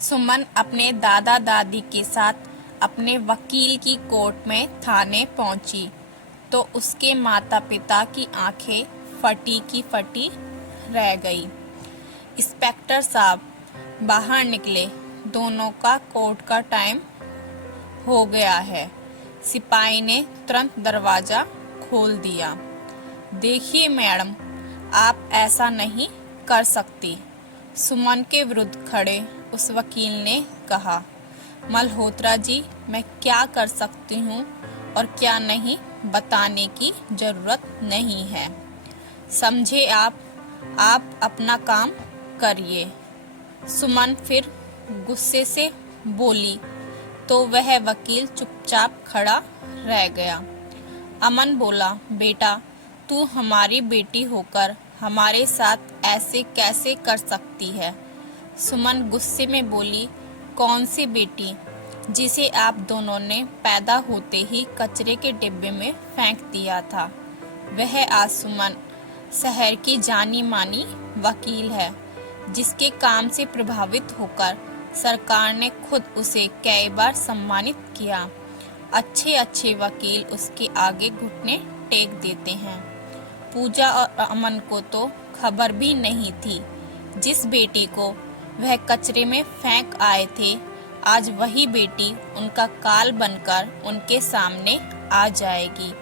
सुमन अपने दादा दादी के साथ अपने वकील की कोर्ट में थाने पहुंची तो उसके माता पिता की आंखें फटी की फटी रह गई। इंस्पेक्टर साहब बाहर निकले। दोनों का कोर्ट का टाइम हो गया है। सिपाही ने तुरंत दरवाजा खोल दिया। देखिए मैडम, आप ऐसा नहीं कर सकती, सुमन के विरुद्ध खड़े उस वकील ने कहा। मल्होत्रा जी, मैं क्या कर सकती हूँ और क्या नहीं बताने की जरूरत नहीं है, समझे आप अपना काम करिए। सुमन फिर गुस्से से बोली तो वह वकील चुपचाप खड़ा रह गया। अमन बोला, बेटा, तू हमारी बेटी होकर हमारे साथ ऐसे कैसे कर सकती है? सुमन गुस्से में बोली, कौन सी बेटी जिसे आप दोनों ने पैदा होते ही कचरे के डिब्बे में फेंक दिया था? वह आज सुमन शहर की जानी मानी वकील है, जिसके काम से प्रभावित होकर सरकार ने खुद उसे कई बार सम्मानित किया। अच्छे अच्छे वकील उसके आगे घुटने टेक देते हैं। पूजा और अमन को तो खबर भी नहीं थी। जिस बेटी को वह कचरे में फेंक आए थे, आज वही बेटी उनका काल बनकर उनके सामने आ जाएगी।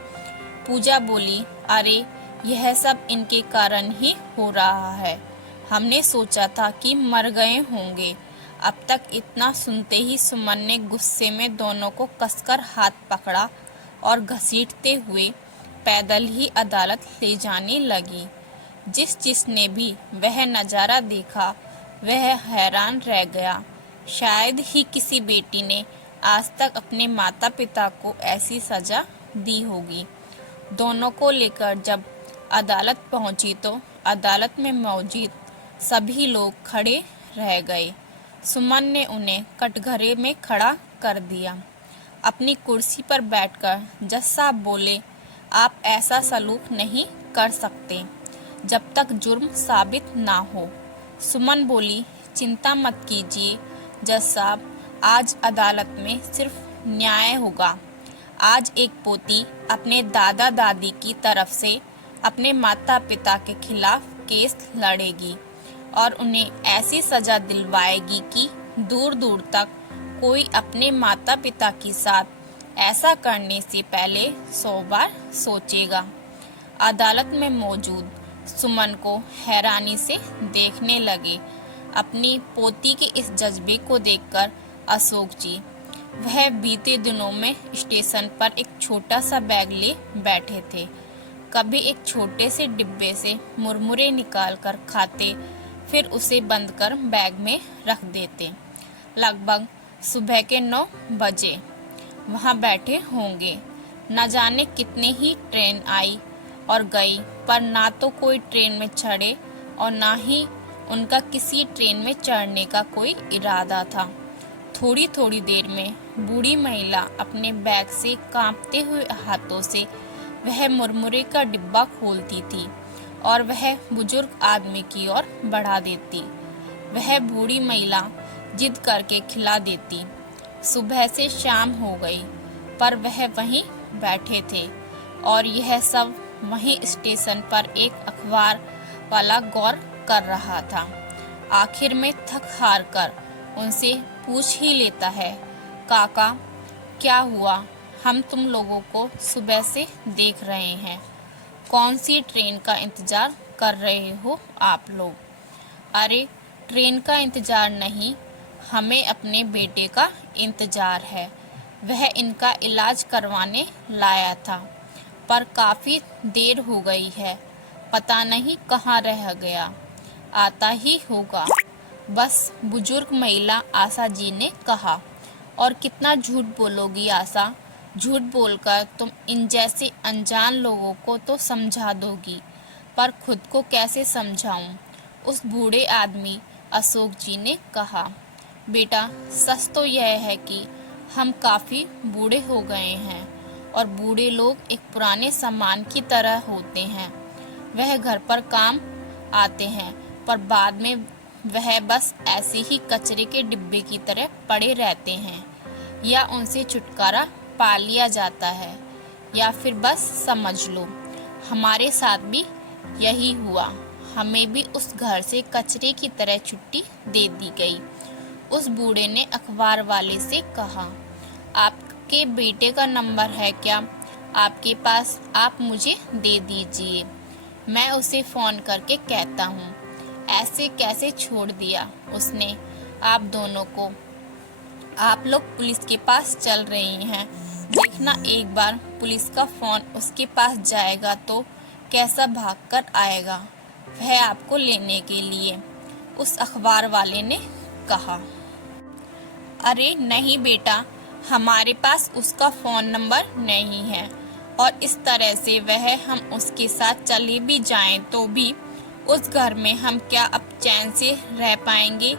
पूजा बोली, अरे यह सब इनके कारण ही हो रहा है। हमने सोचा था कि मर गए होंगे। अब तक इतना सुनते ही सुमन ने गुस्से में दोनों को कसकर हाथ पकड़ा और घसीटते हुए पैदल ही अदालत ले जाने लगी। जिसने भी वह नज़ारा देखा वह हैरान रह गया। शायद ही किसी बेटी ने आज तक अपने माता पिता को ऐसी सजा दी होगी। दोनों को लेकर जब अदालत पहुंची तो अदालत में मौजूद सभी लोग खड़े रह गए। सुमन ने उन्हें कटघरे में खड़ा कर दिया। अपनी कुर्सी पर बैठकर जज साहब बोले, आप ऐसा सलूक नहीं कर सकते जब तक जुर्म साबित ना हो। सुमन बोली, चिंता मत कीजिए जज साहब, आज अदालत में सिर्फ न्याय होगा। आज एक पोती अपने दादा दादी की तरफ से अपने माता पिता के खिलाफ केस लड़ेगी और उन्हें ऐसी सजा दिलवाएगी कि दूर दूर तक कोई अपने माता पिता के साथ ऐसा करने से पहले 100 बार सोचेगा। अदालत में मौजूद सुमन को हैरानी से देखने लगे। अपनी पोती के इस जज्बे को देखकर अशोक जी, वह बीते दिनों में स्टेशन पर एक छोटा सा बैग ले बैठे थे। कभी एक छोटे से डिब्बे से मुरमुरे निकाल कर खाते, फिर उसे बंद कर बैग में रख देते। लगभग सुबह के 9 बजे वहाँ बैठे होंगे। न जाने कितने ही ट्रेन आई और गई, पर ना तो कोई ट्रेन में चढ़े और ना ही उनका किसी ट्रेन में चढ़ने का कोई इरादा था। थोड़ी थोड़ी देर में बूढ़ी महिला अपने बैग से कांपते हुए हाथों से वह मुरमुरे का डिब्बा खोलती थी और वह बुजुर्ग आदमी की ओर बढ़ा देती। वह बूढ़ी महिला जिद करके खिला देती। सुबह से शाम हो गई, पर वह वहीं बैठे थे और यह सब वहीं स्टेशन पर एक अखबार वाला गौर कर रहा था। आखिर में थक हार कर उनसे पूछ ही लेता है, काका क्या हुआ? हम तुम लोगों को सुबह से देख रहे हैं। कौन सी ट्रेन का इंतजार कर रहे हो आप लोग? अरे ट्रेन का इंतजार नहीं, हमें अपने बेटे का इंतजार है। वह इनका इलाज करवाने लाया था, पर काफ़ी देर हो गई है, पता नहीं कहाँ रह गया, आता ही होगा। बस बुजुर्ग महिला आशा जी ने कहा। और कितना झूठ बोलोगी आशा? झूठ बोलकर तुम इन जैसे अनजान लोगों को तो समझा दोगी, पर खुद को कैसे समझाऊं? उस बूढ़े आदमी अशोक जी ने कहा। बेटा, सच तो यह है कि हम काफ़ी बूढ़े हो गए हैं और बूढ़े लोग एक पुराने सामान की तरह होते हैं। वह घर पर काम आते हैं, पर बाद में वह बस ऐसे ही कचरे के डिब्बे की तरह पड़े रहते हैं, या उनसे छुटकारा पा लिया जाता है, या फिर बस समझ लो हमारे साथ भी यही हुआ। हमें भी उस घर से कचरे की तरह छुट्टी दे दी गई। उस बूढ़े ने अखबार वाले से कहा, आपके बेटे का नंबर है क्या आपके पास? आप मुझे दे दीजिए, मैं उसे फ़ोन करके कहता हूँ। ऐसे कैसे छोड़ दिया उसने आप दोनों को? आप लोग पुलिस के पास चल रही हैं, देखना एक बार पुलिस का फ़ोन उसके पास जाएगा तो कैसा भागकर आएगा वह आपको लेने के लिए, उस अखबार वाले ने कहा। अरे नहीं बेटा, हमारे पास उसका फ़ोन नंबर नहीं है, और इस तरह से वह हम उसके साथ चले भी जाएं तो भी उस घर में हम क्या अब चैन से रह पाएंगे?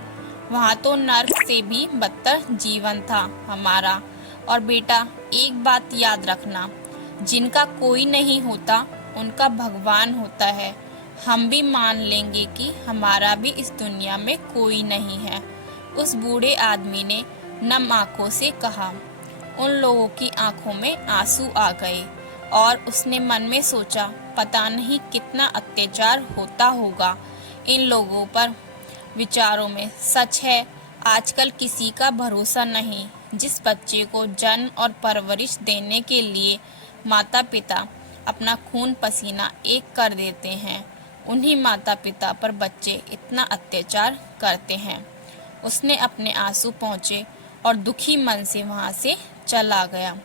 वहाँ तो नर्क से भी बदतर जीवन था हमारा। और बेटा एक बात याद रखना, जिनका कोई नहीं होता उनका भगवान होता है। हम भी मान लेंगे कि हमारा भी इस दुनिया में कोई नहीं है, उस बूढ़े आदमी ने नम आंखों से कहा। उन लोगों की आंखों में आंसू आ गए और उसने मन में सोचा, पता नहीं कितना अत्याचार होता होगा इन लोगों पर। विचारों में सच है, आजकल किसी का भरोसा नहीं। जिस बच्चे को जन्म और परवरिश देने के लिए माता पिता अपना खून पसीना एक कर देते हैं, उन्हीं माता पिता पर बच्चे इतना अत्याचार करते हैं। उसने अपने आंसू पहुँचे और दुखी मन से वहाँ से चला गया।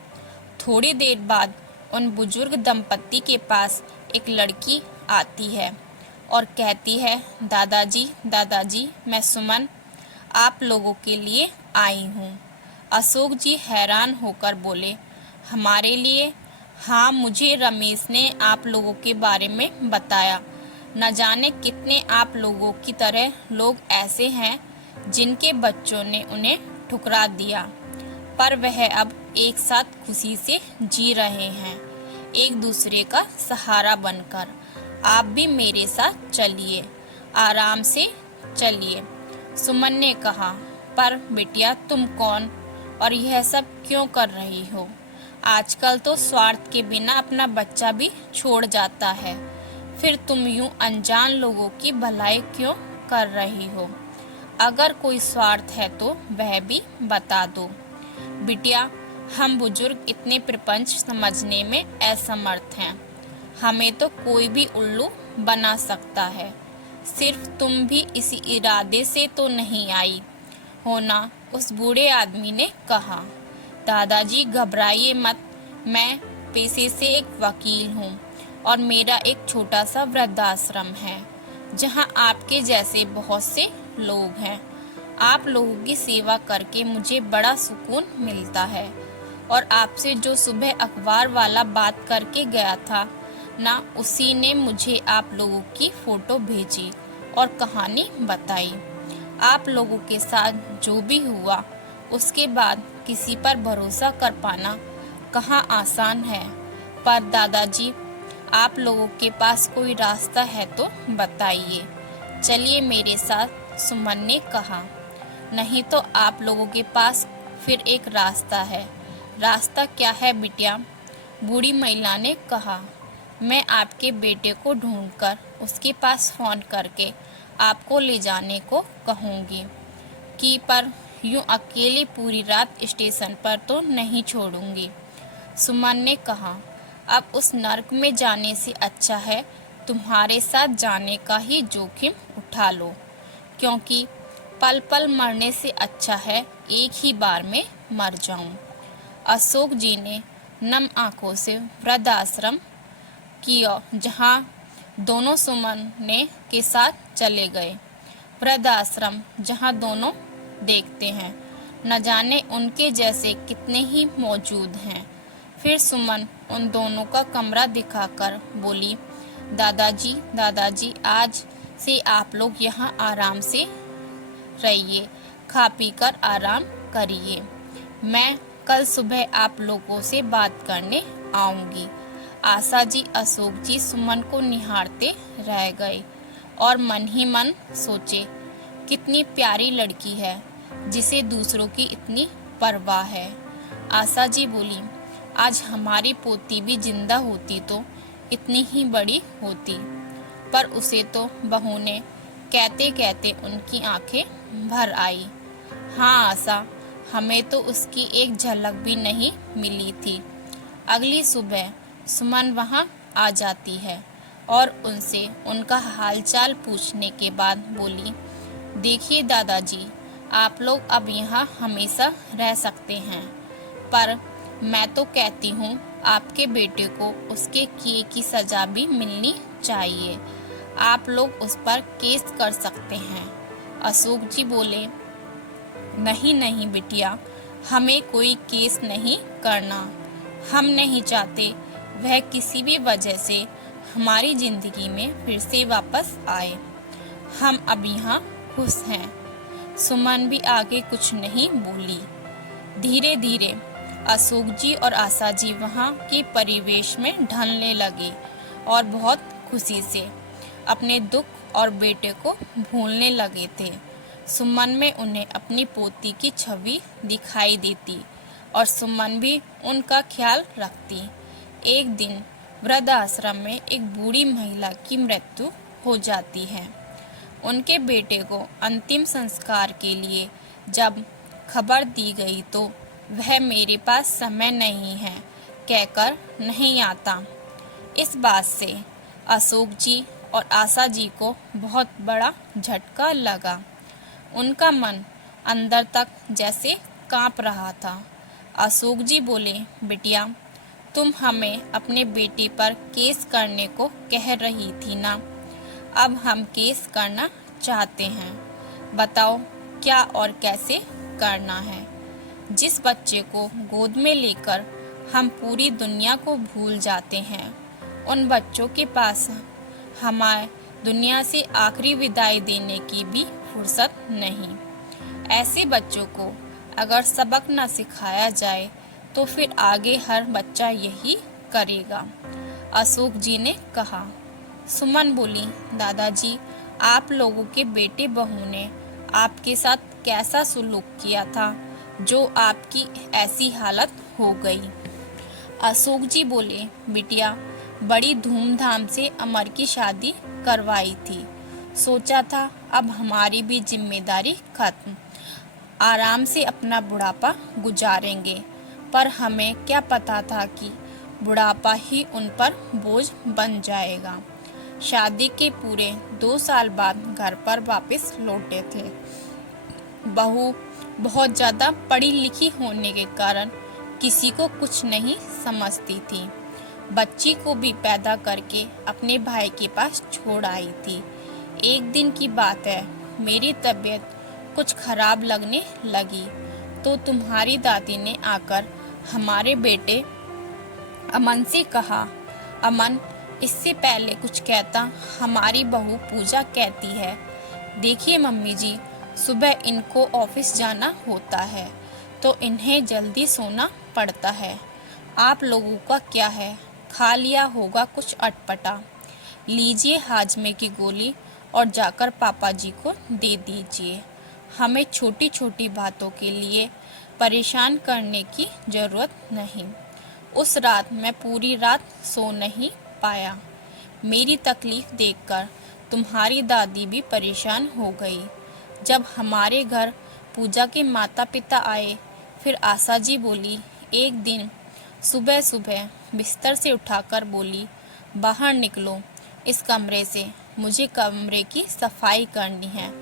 थोड़ी देर बाद उन बुजुर्ग दंपत्ति के पास एक लड़की आती है और कहती है, दादाजी दादाजी, मैं सुमन आप लोगों के लिए आई हूँ। अशोक जी हैरान होकर बोले, हमारे लिए? हाँ, मुझे रमेश ने आप लोगों के बारे में बताया। न जाने कितने आप लोगों की तरह लोग ऐसे हैं जिनके बच्चों ने उन्हें ठुकरा दिया, पर वह अब एक साथ खुशी से जी रहे हैं, एक दूसरे का सहारा बनकर। आप भी मेरे साथ चलिए, आराम से चलिए, सुमन ने कहा। पर बिटिया तुम कौन और यह सब क्यों कर रही हो? आजकल तो स्वार्थ के बिना अपना बच्चा भी छोड़ जाता है, फिर तुम यूं अनजान लोगों की भलाई क्यों कर रही हो? अगर कोई स्वार्थ है तो वह भी बता दो। बिटिया, हम बुजुर्ग इतने प्रपंच समझने में असमर्थ हैं, हमें तो कोई भी उल्लू बना सकता है। सिर्फ तुम भी इसी इरादे से तो नहीं आई हो ना, उस बूढ़े आदमी ने कहा। दादाजी घबराइए मत, मैं पेशे से एक वकील हूँ और मेरा एक छोटा सा वृद्धाश्रम है जहाँ आपके जैसे बहुत से लोग हैं। आप लोगों की सेवा करके मुझे बड़ा सुकून मिलता है। और आपसे जो सुबह अखबार वाला बात करके गया था ना, उसी ने मुझे आप लोगों की फोटो भेजी और कहानी बताई। आप लोगों के साथ जो भी हुआ उसके बाद किसी पर भरोसा कर पाना कहाँ आसान है। पर दादाजी, आप लोगों के पास कोई रास्ता है तो बताइए। चलिए मेरे साथ, सुमन ने कहा। नहीं तो आप लोगों के पास फिर एक रास्ता है। रास्ता क्या है बिटिया? बूढ़ी महिला ने कहा। मैं आपके बेटे को ढूंढकर उसके पास फोन करके आपको ले जाने को कहूँगी कि पर यूं अकेले पूरी रात स्टेशन पर तो नहीं छोड़ूंगी, सुमन ने कहा। अब उस नर्क में जाने से अच्छा है तुम्हारे साथ जाने का ही जोखिम उठा लो, क्योंकि पल पल मरने से अच्छा है एक ही बार में मर जाऊं। अशोक जी ने नम आंखों से वृद्धाश्रम किया जहां दोनों सुमन ने के साथ चले गए। वृद्धाश्रम जहां दोनों देखते हैं, न जाने उनके जैसे कितने ही मौजूद हैं। फिर सुमन उन दोनों का कमरा दिखाकर बोली, दादाजी दादाजी, आज से आप लोग यहाँ आराम से रहिए, खा पी कर आराम करिए। मैं कल सुबह आप लोगों से बात करने आऊँगी। आशा जी, अशोक जी सुमन को निहारते रह गए और मन ही मन सोचे, कितनी प्यारी लड़की है जिसे दूसरों की इतनी परवाह है। आशा जी बोली, आज हमारी पोती भी जिंदा होती तो इतनी ही बड़ी होती, पर उसे तो बहू ने कहते कहते उनकी आंखें भर आई। हाँ आशा, हमें तो उसकी एक झलक भी नहीं मिली थी। अगली सुबह सुमन वहाँ आ जाती है और उनसे उनका हालचाल पूछने के बाद बोली, देखिए दादाजी, आप लोग अब यहाँ हमेशा रह सकते हैं, पर मैं तो कहती हूँ आपके बेटे को उसके किए की सजा भी मिलनी चाहिए। आप लोग उस पर केस कर सकते हैं। अशोक जी बोले, नहीं नहीं बिटिया, हमें कोई केस नहीं करना। हम नहीं चाहते वह किसी भी वजह से हमारी जिंदगी में फिर से वापस आए। हम अब यहाँ खुश हैं। सुमन भी आगे कुछ नहीं बोली। धीरे धीरे अशोक जी और आशा जी वहाँ के परिवेश में ढलने लगे और बहुत खुशी से अपने दुख और बेटे को भूलने लगे थे। सुमन में उन्हें अपनी पोती की छवि दिखाई देती और सुमन भी उनका ख्याल रखती। एक दिन वृद्ध आश्रम में एक बूढ़ी महिला की मृत्यु हो जाती है। उनके बेटे को अंतिम संस्कार के लिए जब खबर दी गई तो वह मेरे पास समय नहीं है कहकर नहीं आता। इस बात से अशोक जी और आशा जी को बहुत बड़ा झटका लगा। उनका मन अंदर तक जैसे कांप रहा था। अशोक जी बोले, बिटिया, तुम हमें अपने बेटे पर केस करने को कह रही थी ना, अब हम केस करना चाहते हैं। बताओ क्या और कैसे करना है। जिस बच्चे को गोद में लेकर हम पूरी दुनिया को भूल जाते हैं, उन बच्चों के पास हमारे दुनिया से आखिरी विदाई देने की भी फुर्सत नहीं। ऐसे बच्चों को अगर सबक न सिखाया जाए तो फिर आगे हर बच्चा यही करेगा। अशोक जी ने कहा। सुमन बोली, दादाजी, आप लोगों के बेटे बहू ने आपके साथ कैसा सुलूक किया था जो आपकी ऐसी हालत हो गई। अशोक जी बोले, बिटिया, बड़ी धूमधाम से अमर की शादी करवाई थी। सोचा था अब हमारी भी जिम्मेदारी खत्म, आराम से अपना बुढ़ापा गुजारेंगे, पर हमें क्या पता था कि बुढ़ापा ही उन पर बोझ बन जाएगा। शादी के पूरे 2 साल बाद घर पर वापस लौटे थे। बहू बहुत ज़्यादा पढ़ी लिखी होने के कारण किसी को कुछ नहीं समझती थी। बच्ची को भी पैदा करके अपने भाई के पास छोड़ आई थी। एक दिन की बात है, मेरी तबीयत कुछ खराब लगने लगी तो तुम्हारी दादी ने आकर हमारे बेटे अमन से कहा, अमन, इससे पहले कुछ कहता, हमारी बहू पूजा कहती है, देखिए मम्मी जी, सुबह इनको ऑफिस जाना होता है तो इन्हें जल्दी सोना पड़ता है। आप लोगों का क्या है, खा लिया होगा कुछ अटपटा, लीजिए हाजमे की गोली और जाकर पापा जी को दे दीजिए। हमें छोटी छोटी बातों के लिए परेशान करने की जरूरत नहीं। उस रात मैं पूरी रात सो नहीं पाया। मेरी तकलीफ देखकर तुम्हारी दादी भी परेशान हो गई। जब हमारे घर पूजा के माता पिता आए, फिर आशा जी बोली, एक दिन सुबह सुबह बिस्तर से उठाकर बोली, बाहर निकलो इस कमरे से, मुझे कमरे की सफाई करनी है।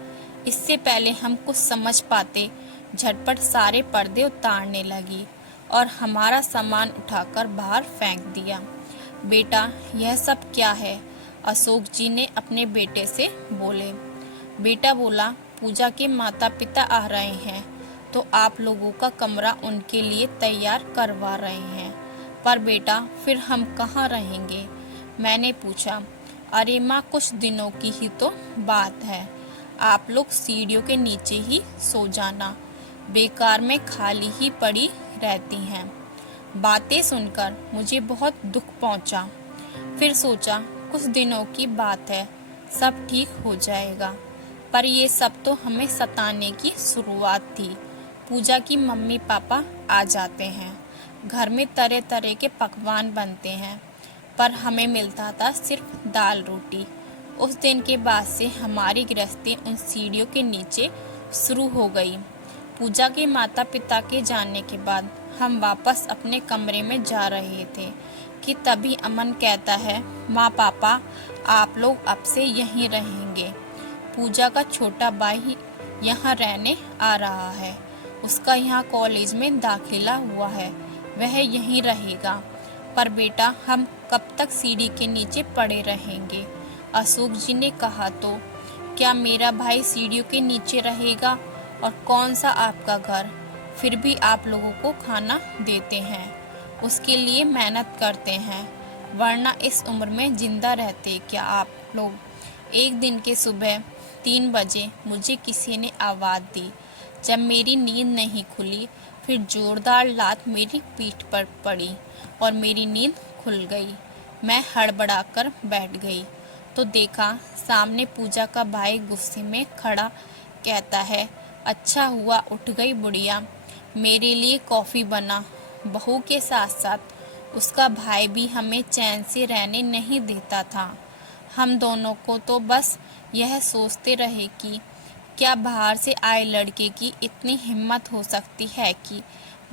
इससे पहले हम कुछ समझ पाते, झटपट सारे पर्दे उतारने लगी और हमारा सामान उठाकर बाहर फेंक दिया। बेटा, यह सब क्या है? अशोक जी ने अपने बेटे से बोले। बेटा बोला, पूजा के माता पिता आ रहे हैं तो आप लोगों का कमरा उनके लिए तैयार करवा रहे हैं, पर बेटा फिर हम कहाँ रहेंगे? मैंने पूछा। अरे माँ, कुछ दिनों की ही तो बात है, आप लोग सीढ़ियों के नीचे ही सो जाना, बेकार में खाली ही पड़ी रहती हैं। बातें सुनकर मुझे बहुत दुख पहुंचा। फिर सोचा कुछ दिनों की बात है, सब ठीक हो जाएगा। पर ये सब तो हमें सताने की शुरुआत थी। पूजा की मम्मी पापा आ जाते हैं, घर में तरह तरह के पकवान बनते हैं, पर हमें मिलता था सिर्फ दाल रोटी। उस दिन के बाद से हमारी गृहस्थी उन सीढ़ियों के नीचे शुरू हो गई। पूजा के माता पिता के जाने के बाद हम वापस अपने कमरे में जा रहे थे कि तभी अमन कहता है, माँ पापा आप लोग अब से यहीं रहेंगे। पूजा का छोटा भाई यहाँ रहने आ रहा है, उसका यहाँ कॉलेज में दाखिला हुआ है, वह यहीं रहेगा। पर बेटा हम कब तक सीढ़ी के नीचे पड़े रहेंगे? अशोक जी ने कहा। तो क्या मेरा भाई सीढ़ियों के नीचे रहेगा? और कौन सा आपका घर? फिर भी आप लोगों को खाना देते हैं, उसके लिए मेहनत करते हैं, वरना इस उम्र में जिंदा रहते क्या आप लोग? एक दिन के सुबह 3 बजे मुझे किसी ने आवाज़ दी। जब मेरी नींद नहीं खुली, फिर जोरदार लात मेरी पीठ पर पड़ी और मेरी नींद खुल गई। मैं हड़बड़ाकर बैठ गई तो देखा सामने पूजा का भाई गुस्से में खड़ा कहता है, अच्छा हुआ उठ गई बुढ़िया, मेरे लिए कॉफ़ी बना। बहू के साथ साथ उसका भाई भी हमें चैन से रहने नहीं देता था। हम दोनों को तो बस यह सोचते रहे कि क्या बाहर से आए लड़के की इतनी हिम्मत हो सकती है कि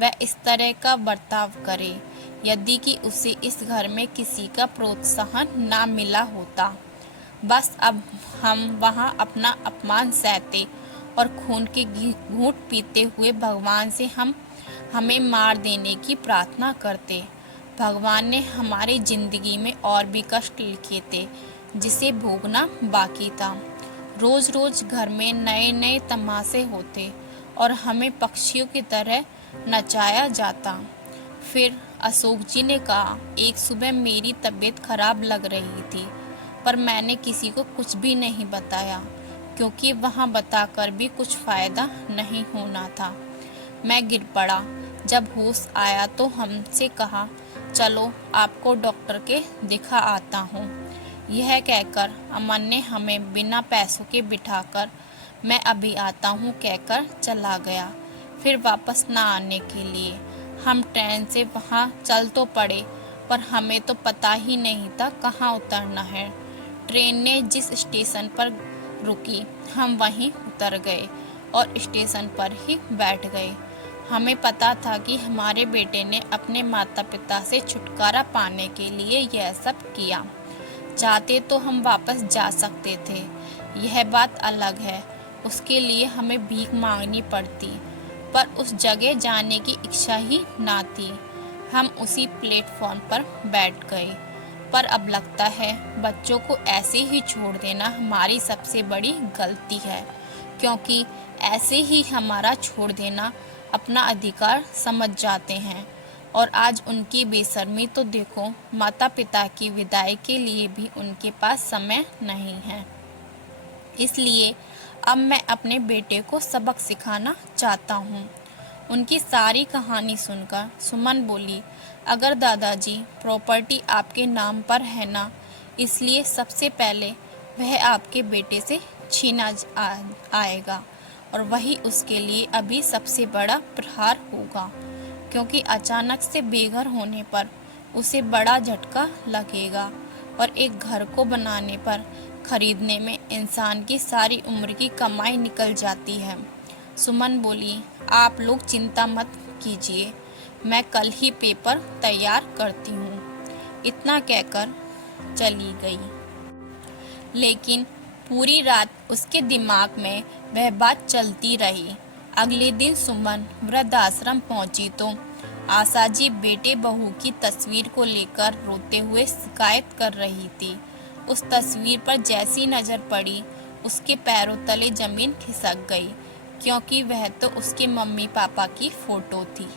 वह इस तरह का बर्ताव करे, यदि कि उसे इस घर में किसी का प्रोत्साहन ना मिला होता। बस अब हम वहाँ अपना अपमान सहते और खून के घूंट पीते हुए भगवान से हमें मार देने की प्रार्थना करते। भगवान ने हमारी जिंदगी में और भी कष्ट लिखे थे जिसे भोगना बाकी था। रोज रोज घर में नए नए तमाशे होते और हमें पक्षियों की तरह नचाया जाता। फिर अशोक जी ने कहा, एक सुबह मेरी तबीयत खराब लग रही थी, पर मैंने किसी को कुछ भी नहीं बताया, क्योंकि वहाँ बताकर भी कुछ फ़ायदा नहीं होना था। मैं गिर पड़ा। जब होश आया तो हमसे कहा, चलो आपको डॉक्टर के दिखा आता हूँ। यह कहकर अमन ने हमें बिना पैसों के बिठाकर मैं अभी आता हूँ कहकर चला गया। फिर वापस ना आने के लिए हम ट्रेन से वहाँ चल तो पड़े, पर हमें तो पता ही नहीं था कहाँ उतरना है। ट्रेन ने जिस स्टेशन पर रुकी हम वहीं उतर गए और स्टेशन पर ही बैठ गए। हमें पता था कि हमारे बेटे ने अपने माता पिता से छुटकारा पाने के लिए यह सब किया। चाहते तो हम वापस जा सकते थे, यह बात अलग है, उसके लिए हमें भीख मांगनी पड़ती, पर उस जगह जाने की इच्छा ही ना थी। हम उसी प्लेटफॉर्म पर बैठ गए। पर अब लगता है बच्चों को ऐसे ही छोड़ देना हमारी सबसे बड़ी गलती है, क्योंकि ऐसे ही हमारा छोड़ देना अपना अधिकार समझ जाते हैं। और आज उनकी बेशर्मी तो देखो, माता पिता की विदाई के लिए भी उनके पास समय नहीं है। इसलिए अब मैं अपने बेटे को सबक सिखाना चाहता हूँ। उनकी सारी कहानी सुनकर सुमन बोली, अगर दादाजी प्रॉपर्टी आपके नाम पर है ना, इसलिए सबसे पहले वह आपके बेटे से छीना आएगा और वही उसके लिए अभी सबसे बड़ा प्रहार होगा, क्योंकि अचानक से बेघर होने पर उसे बड़ा झटका लगेगा और एक घर को बनाने पर खरीदने में इंसान की सारी उम्र की कमाई निकल जाती है। सुमन बोली, आप लोग चिंता मत कीजिए, मैं कल ही पेपर तैयार करती हूँ। इतना कहकर चली गई। लेकिन पूरी रात उसके दिमाग में वह बात चलती रही। अगले दिन सुमन वृद्धाश्रम पहुंची तो आशा जी बेटे बहू की तस्वीर को लेकर रोते हुए शिकायत कर रही थी। उस तस्वीर पर जैसी नज़र पड़ी, उसके पैरों तले जमीन खिसक गई, क्योंकि वह तो उसके मम्मी पापा की फ़ोटो थी।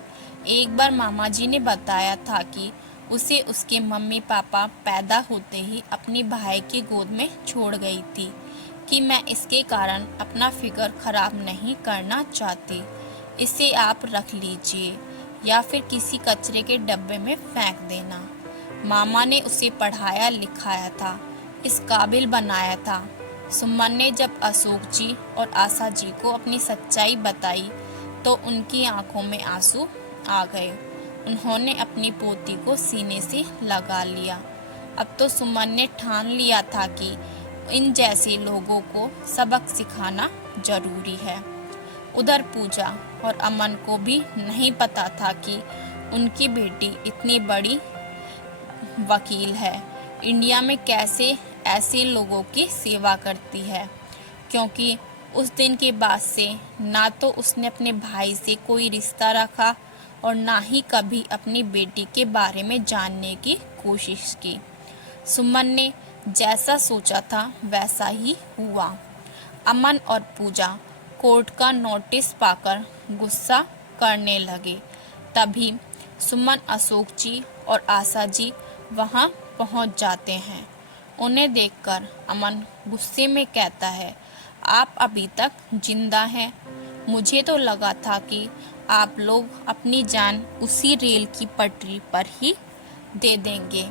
एक बार मामा जी ने बताया था कि उसे उसके मम्मी पापा पैदा होते ही अपनी भाई की गोद में छोड़ गई थी कि मैं इसके कारण अपना फिगर खराब नहीं करना चाहती, इसे आप रख लीजिए या फिर किसी कचरे के डब्बे में फेंक देना। मामा ने उसे पढ़ाया लिखाया था, इस काबिल बनाया था, सुमन ने जब अशोक जी और आशा जी को अपनी सच्चाई बताई तो उनकी आंखों में आंसू आ गए। उन्होंने अपनी पोती को सीने से लगा लिया। अब तो सुमन ने ठान लिया था कि इन जैसे लोगों को सबक सिखाना जरूरी है। उधर पूजा और अमन को भी नहीं पता था कि उनकी बेटी इतनी बड़ी वकील है, इंडिया में कैसे ऐसे लोगों की सेवा करती है, क्योंकि उस दिन के बाद से ना तो उसने अपने भाई से कोई रिश्ता रखा और ना ही कभी अपनी बेटी के बारे में जानने की कोशिश की। सुमन ने जैसा सोचा था वैसा ही हुआ। अमन और पूजा कोर्ट का नोटिस पाकर गुस्सा करने लगे। तभी सुमन, अशोक जी और आशा जी वहां पहुंच जाते हैं। उन्हें देखकर अमन गुस्से में कहता है, आप अभी तक जिंदा हैं। मुझे तो लगा था कि आप लोग अपनी जान उसी रेल की पटरी पर ही दे देंगे,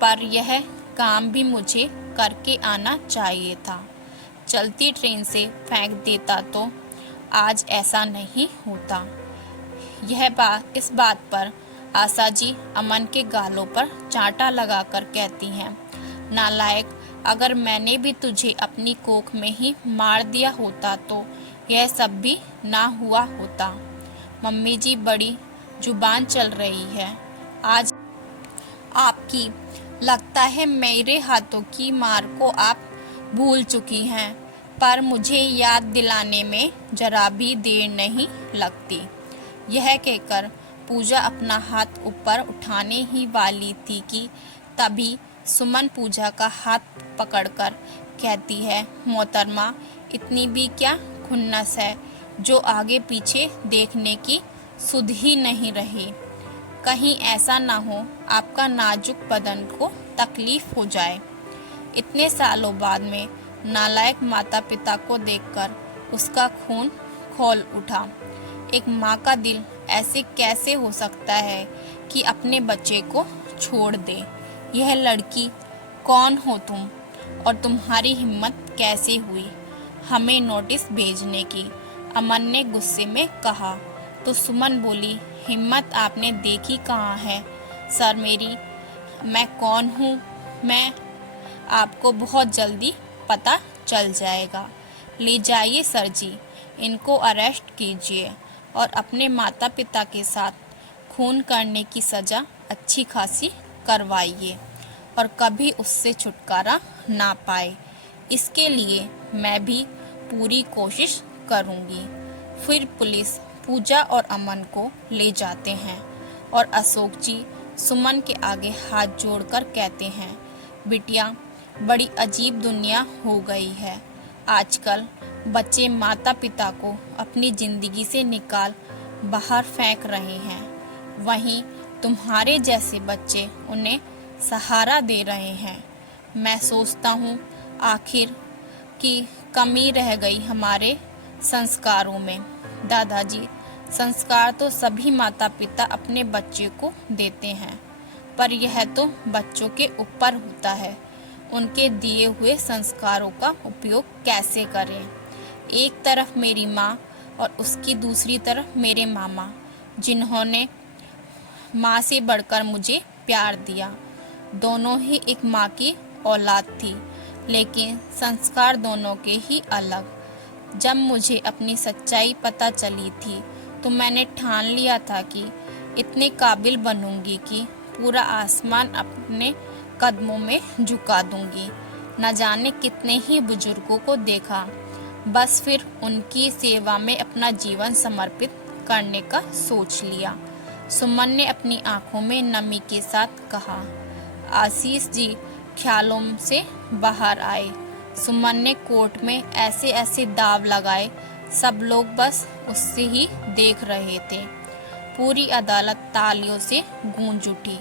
पर यह काम भी मुझे करके आना चाहिए था। चलती ट्रेन से फेंक देता तो आज ऐसा नहीं होता। इस बात पर आशा जी अमन के गालों पर चांटा लगाकर कहती हैं, नालायक, अगर मैंने भी तुझे अपनी कोख में ही मार दिया होता तो यह सब भी ना हुआ होता। मम्मी जी बड़ी जुबान चल रही है आज आपकी। लगता है मेरे हाथों की मार को आप भूल चुकी हैं, पर मुझे याद दिलाने में जरा भी देर नहीं लगती। यह कहकर पूजा अपना हाथ ऊपर उठाने ही वाली थी कि तभी सुमन पूजा का हाथ पकड़कर कहती है, मोहतरमा, इतनी भी क्या खुन्नस है जो आगे पीछे देखने की सुध ही नहीं रही। कहीं ऐसा ना हो आपका नाजुक बदन को तकलीफ हो जाए। इतने सालों बाद में नालायक माता पिता को देखकर उसका खून खौल उठा। एक माँ का दिल ऐसे कैसे हो सकता है कि अपने बच्चे को छोड़ दे। यह लड़की कौन हो तुम, और तुम्हारी हिम्मत कैसे हुई हमें नोटिस भेजने की? अमन ने गुस्से में कहा। तो सुमन बोली, हिम्मत आपने देखी कहाँ है सर मेरी। मैं कौन हूँ मैं आपको बहुत जल्दी पता चल जाएगा। ले जाइए सर जी, इनको अरेस्ट कीजिए और अपने माता पिता के साथ खून करने की सज़ा अच्छी खासी करवाइए और कभी उससे छुटकारा ना पाए। इसके लिए मैं भी पूरी कोशिश करूँगी। फिर पुलिस पूजा और अमन को ले जाते हैं और अशोक जी सुमन के आगे हाथ जोड़कर कहते हैं, बिटिया, बड़ी अजीब दुनिया हो गई है। आजकल बच्चे माता पिता को अपनी जिंदगी से निकाल बाहर फेंक रहे हैं, वहीं तुम्हारे जैसे बच्चे उन्हें सहारा दे रहे हैं। मैं सोचता हूँ आखिर की कमी रह गई हमारे संस्कारों में। दादाजी, संस्कार तो सभी माता पिता अपने बच्चे को देते हैं, पर यह तो बच्चों के ऊपर होता है उनके दिए हुए संस्कारों का उपयोग कैसे करें। एक तरफ मेरी माँ और उसकी दूसरी तरफ मेरे मामा, जिन्होंने माँ से बढ़कर मुझे प्यार दिया। दोनों ही एक माँ की औलाद थी, लेकिन संस्कार दोनों के ही अलग। जब मुझे अपनी सच्चाई पता चली थी तो मैंने ठान लिया था कि इतने काबिल बनूंगी कि पूरा आसमान अपने कदमों में झुका दूंगी। न जाने कितने ही बुजुर्गों को देखा, बस फिर उनकी सेवा में अपना जीवन समर्पित करने का सोच लिया। सुमन ने अपनी आंखों में नमी के साथ कहा। आशीष जी ख्यालों से बाहर आए। सुमन ने कोर्ट में ऐसे ऐसे दाव लगाए, सब लोग बस उससे ही देख रहे थे। पूरी अदालत तालियों से गूंज उठी।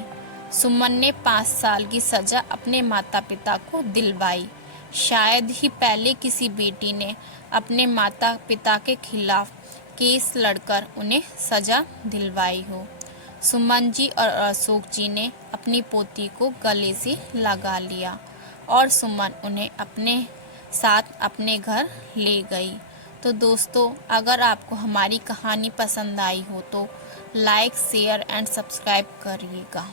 सुमन ने 5 साल की सजा अपने माता पिता को दिलवाई। शायद ही पहले किसी बेटी ने अपने माता पिता के खिलाफ केस लड़कर उन्हें सजा दिलवाई हो। सुमन जी और अशोक जी ने अपनी पोती को गले से लगा लिया और सुमन उन्हें अपने साथ अपने घर ले गई। तो दोस्तों, अगर आपको हमारी कहानी पसंद आई हो तो लाइक, शेयर एंड सब्सक्राइब करिएगा।